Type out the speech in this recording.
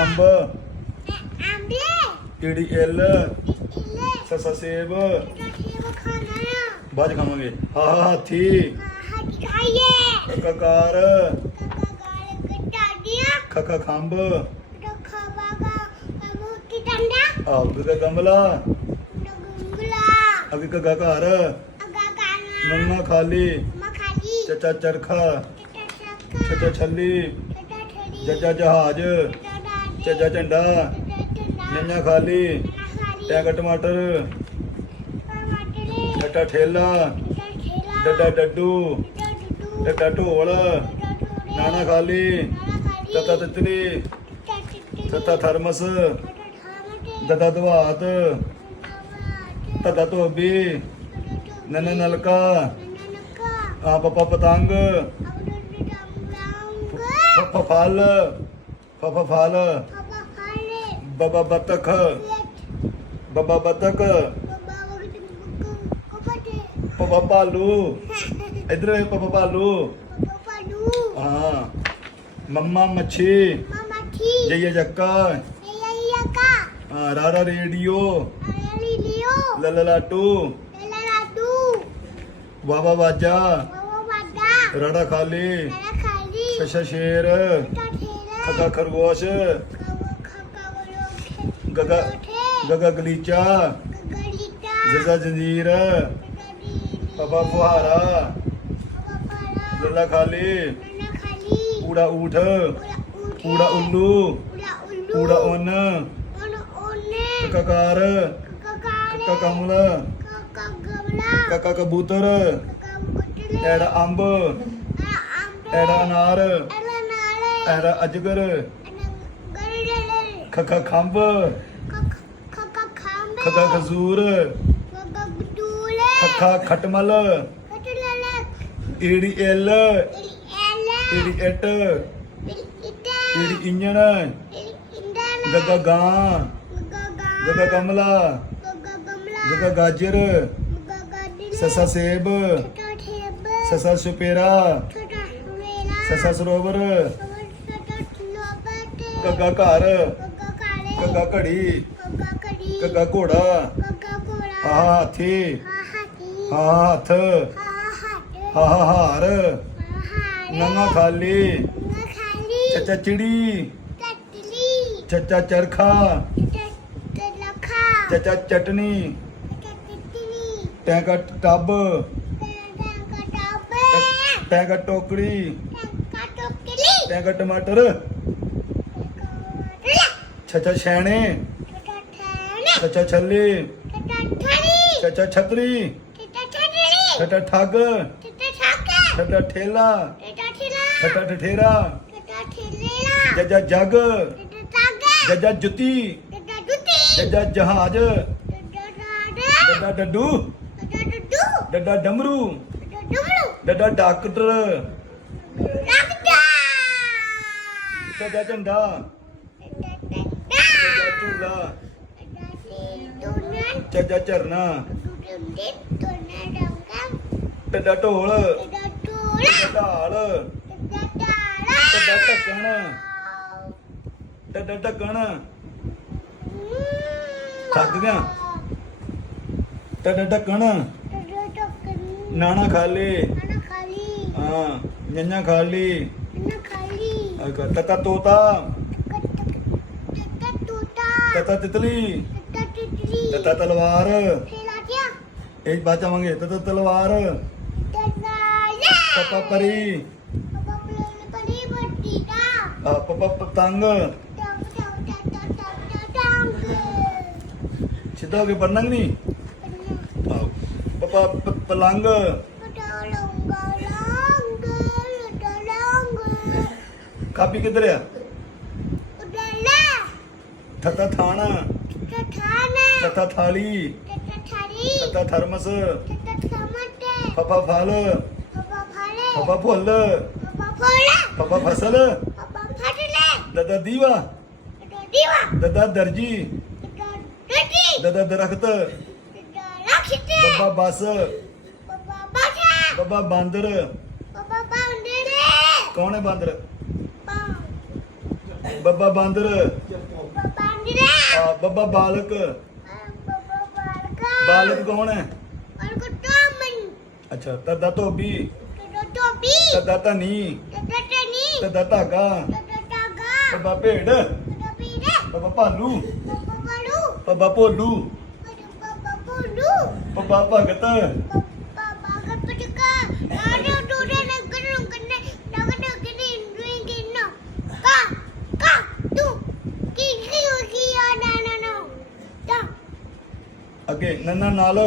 ਅੰਬ ਆਂਬੇ ਈੜੀ ਇਲ ਇਲੇ ਸਸਾ ਸੇਬ ਟੱਟੇ ਖਾਣਾ ਆ ਬਾਅਦ 'ਚ ਖਾਵਾਂਗੇ ਹਾ ਹਾ ਹਾਥੀ ਹੱਥ ਖਾਈਏ ਕਕਾਰ ਕਾਕਾ ਗਾਲ ਕਟਾੜੀਆਂ ਖਖਾ ਖੰਭ ਰੱਖਾ ਬਾਗਾ ਮੋਤੀ ਚੱਜਾ ਝੰਡਾ ਟੱਟਾ ਨੰਨਾ ਖਾਲੀ ਟੈਂਗ ਟਮਾਟਰ ਟਮਾਟਰੇ ਡੱਡਾ ਠੇਲਾ, ਡੱਡਾ ਡੱਡੂ ਟੱਟਾ ਡੱਡਾ ਢੋਲ ਟੱਟਾ ਖਾਲੀ ਨਾਨਾ ਖਾਲੀ ਤਤਾ ਤਿਤਲੀ, ਤਤਾ ਥਰਮਸ ਟੱਟਾ ਠਾਮਟੇ ਦਦਾ ਦਵਾਤ ਤਦਾ ਧੋਬੀ ਟੱਟਾ ਨਲਕਾ ਨੰਨਾ ਆ ਪਪਾ ਪਤੰਗ ਅਬਦੁੱਲ ਫਲ ਫਫ ਫਲ। ਖਾਲੇ ਬਬਾ ਬਤਖ। ਲੈਟ ਬਬਾ ਬਤਖ। ਬਾਬਾ ਕੋਪਟੇ ਪਪਾ ਭਾਲੂ। ਇਧਰ ਵੇ ਪਪਾ ਭਾਲੂ। ਪਾਪਾ ਪਾਲੂ ਹਾਂ। ਮੰਮਾ ਮੱਛੀ। ਮਾਮਾ ਠੀ ਜਈਆ ਜੱਕਾ। ਯਾ ਕਾ ਹਾਂ ਰਾਰਾ ਰੇਡੀਓ। ਅਲੀ ਲਿਓ ਲਲਾ ਲਾਟੂ। ਲੈਲਾ ਲਾਡੂ ਵਾਵਾ ਵਾਜਾ। ਬਾਬਾ ਵਾਦਾ ਰੜਾ ਖਾਲੀ। ਖਾਲੀ। ਸ਼ਸ਼ਾ ਸ਼ੇਰ। ਠੇਰਾ ਖਗਾ ਖਰਗੋਸ਼। ਖਾਵਾ ਖਾਕਾ ਗਗਾ ਗਗਾ ਗਲੀਚਾ। ਗਗੜੀਟਾ ਜ਼ਜ਼ਾ ਜੰਜੀਰ। ਗਗੜੀ ਫੁਹਾਰਾ। ਬਾਬਾ ਲੱਲਾ ਖਾਲੀ। ਨੰਨਾ ਊੜਾ ਊਠ। ਉੜਾ ਊੜਾ ਉੱਲੂ। ਉੜਾ ਉੱਲੂ ਊੜਾ ਉਨ। ਕਕਾਰ। ਕਕਾਰੇ ਕਾ ਕਮਲ। ਕਕਾ ਕਬੂਤਰ। ਐੜਾ ਅੰਬ। ਐੜਾ ਅਨਾਰ। ਐੜਾ ਅਜਗਰ ਗਰੜਲੇ ਖਖਾ ਖੰਭ। ਖਾਂਬੇ ਖਗਾ ਖਜ਼ੂਰ। ਬਟੂਲੇ। ਖਖਾ ਖਟਮਲ। ਕਟਲੇ ਈੜੀ ਐਲੇ ਈੜੀ ਇੱਟ ਇਟਾ। ਈੜੀ ਇੰਜਣ। ਗੱਗਾ ਗਾਂ। ਗਗਾ ਕਮਲਾ ਗਗਾ ਗਾਜਰ। ਸਸਾ ਸੇਬ। ਸਸਾ ਸੁਪੇਰਾ। ਸਸਾ ਸਰੋਵਰ। ਗੱਗਾ ਘਰ ਗਗਾ ਕਾਲੇ ਗੱਗਾ ਘੜੀ ਗਗਾ ਘੋੜਾ ਗਗਾ ਹਾਂ ਹਾਥੀ ਹਾਂ ਹਾਥੀ ਹਾਂ ਹੱਥ ਹਾਂ ਹੱਟ ਹਾਂ ਹਾਂ ਹਾਰ ਨੰਗਾ ਖਾਲੀ ਚੱਚਾ ਚਿੜੀ ਚੱਚਾ ਚਰਖਾ ਟੱਟਲਖਾ ਚੱਚਾ ਚਟਨੀ ਟੱਟਲੀ ਟੈਂਕਾ ਟੱਬ ਟੈਂਕਾ ਟੋਕਰੀ ਟੰਗਾ ਟੋਕਲੀ ਟੈਂਕਾ ਟਮਾਟਰ ਛੱਛਾ ਛੈਣੇ ਛੱਛਾ ਛੱਲੀ। ਛੱਛਾ ਛਤਰੀ। ਛੱਟਾ ਠੱਗ। ਛੱਟਾ ਠੇਲਾ। ਛੱਟਾ ਠਠੇਰਾ। ਜੱਜਾ ਜੱਗ। ਜੱਜਾ ਜੁੱਤੀ। ਜੱਜਾ ਜਹਾਜ਼। ਡਾਡਾ ਡੱਡਾ। ਡੱਡੂ ਡਮਰੂ। ਡੱਡਾ ਡਾਕਟਰ। ਲੱਗਦਾ ਜੱਜਾ ਝੰਡਾ। ਝੂਲਾ ਝਰਨਾ ਢੋਲ ਢਾਲ ਟਾਲਾ ਡੱਡਾ ਢੱਕਣ ਡੱਡਾ ਢੱਕਣ ਥੱਕ ਗਿਆ। ਡੱਡਾ ਢੱਕਣ ਟਟਾ ਟੋਕਨ ਨਾਣਾ ਖਾਲੀ ਨਾ ਖਾਲੀ ਹਾਂ ਨੰਨਾ ਖਾਲੀ ਨਾ ਖਾਲੀ ਤਤਾ ਤੋਤਾ। ਟੂਟਾ ਤਤਾ ਤਿਤਲੀ। ਤਤਾ ਤਲਵਾਰ। ਇਹ ਬਾਚਾਵਾਂਗੇ ਤਤਾ ਤਲਵਾਰ। ਪਪਾ ਪਰੀ। ਪਾਪਾ ਪਤੰਗ ਸਿੱਧਾ ਹੋ ਕੇ ਪੜਨਾ ਨਹੀਂ ਆਓ। ਪਪਾ ਪਲੰਗ। ਕਾਪੀ ਕਿੱਧਰ ਆ? ਤਤਾ ਥਾਣਾ ਟਠਾਨੇ ਤਤਾ ਥਾਲੀ ਟਟਾ ਠਾਰੀ ਤਤਾ ਥਰਮਸ ਟਟਾ ਖਮਟੇ ਪਪਾ ਫਲ ਪਾਪਾ ਫਾਲੇ ਪਪਾ ਫੁੱਲ ਪਾਪਾ ਫੋਲਾ ਪਪਾ ਫਸਲ ਪਾਪਾ ਫਟਲੇ ਦਦਾ ਦੀਵਾ ਟਟਾ ਦੀਵਾ ਦਦਾ ਆ ਬੱਬਾ ਬਾਲਕ। ਬੱਬਾ ਬਾਲਕਾ ਬਾਲਕ ਕੌਣ ਹੈ? ਔਰ ਕੁਟਾਮਨ ਅੱਛਾ ਤਦਾ ਧੋਬੀ। ਤੋ ਟੋਪੀ ਤਦਾ ਧਨੀ। ਤੋ ਟਨੀ ਤਦਾ ਧਾਗਾ। ਤੋ ਟਾਗਾ ਬੱਬਾ ਭੇਡ। ਤੋ ਪੀਰੇ ਬੱਬਾ ਭਾਲੂ। ਬੱਬਾ ਬਾਲੂ ਬੱਬਾ ਭੋਲੂ। ਬੱਬਾ ਬੋਲੂ ਬੱਬਾ ਭਗਤ ਬੱਬਾ ਗੱਪਟਕਾ ਆਰੋ ਟੋੜੇ ਨਗਰ ਕੰਨੇ ਨਗਰ ਕਿਨੀ ਇੰਦਰੀ ਕਿਨੋ ਕਾ ਕਾ ਤੂੰ ਕੀ ਕੀ ਕੀ ਆ ਨਾ ਨਾ ਨਾ ਤਾ ਨੰਨਾ ਨਾਲ।